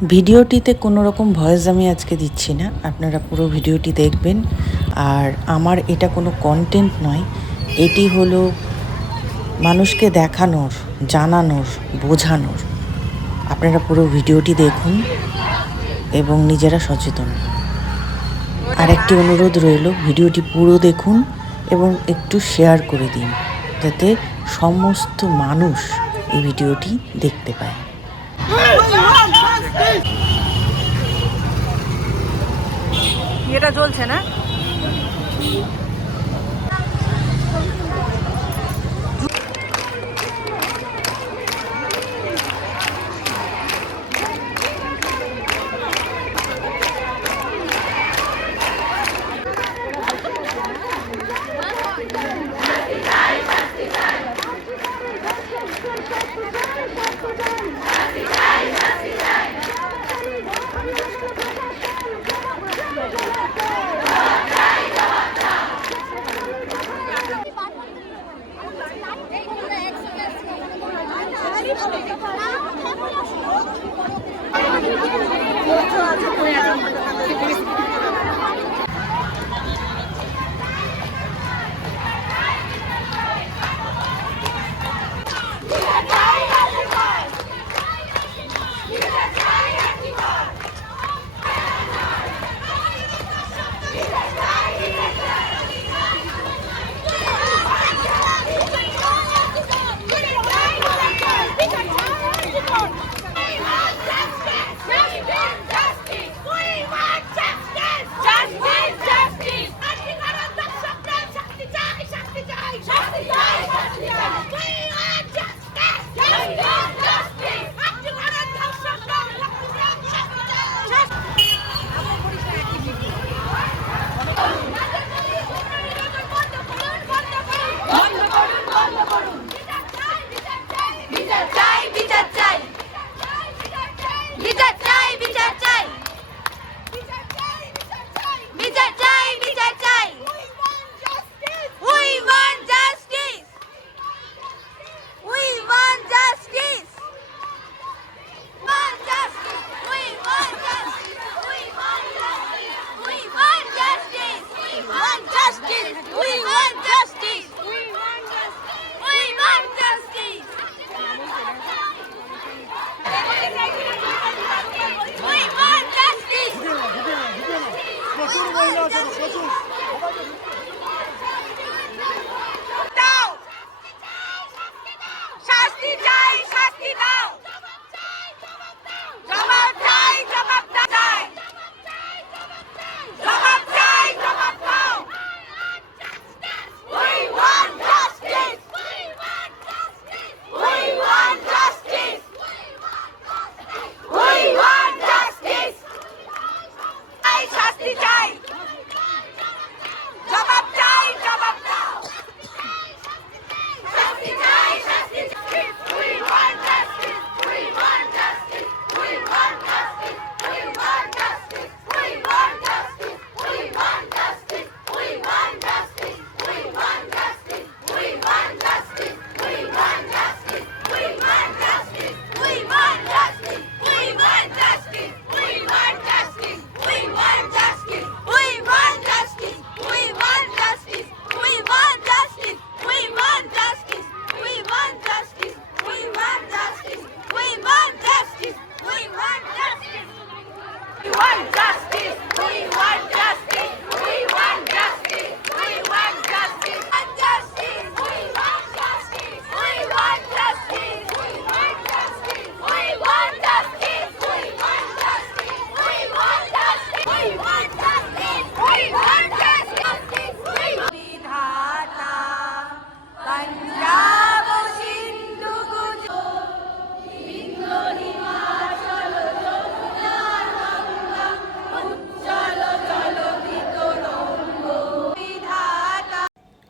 ভিডিওটিতে কোনো রকম ভয়েস আমি আজকে দিচ্ছি না, আপনারা পুরো ভিডিওটি দেখবেন। আর আমার এটা কোনো কন্টেন্ট নয়, এটি হলো মানুষকে দেখানোর, জানানোর, বোঝানোর। আপনারা পুরো ভিডিওটি দেখুন এবং নিজেরা সচেতন হন। আর একটি অনুরোধ রইল, ভিডিওটি পুরো দেখুন এবং একটু শেয়ার করে দিন, যাতে সমস্ত মানুষ এই ভিডিওটি দেখতে পায়। এটা চলছে না?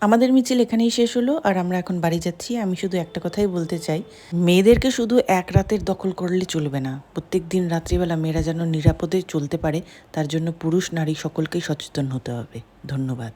আমাদের মিছিল এখানেই শেষ হলো, আর আমরা এখন বাড়ি যাচ্ছি। আমি শুধু একটা কথাই বলতে চাই, মেয়েদেরকে শুধু এক রাতের দখল করলে চলবে না। প্রত্যেক দিন রাত্রিবেলা মেয়েরা যেন নিরাপদে চলতে পারে, তার জন্য পুরুষ নারী সকলকেই সচেতন হতে হবে। ধন্যবাদ।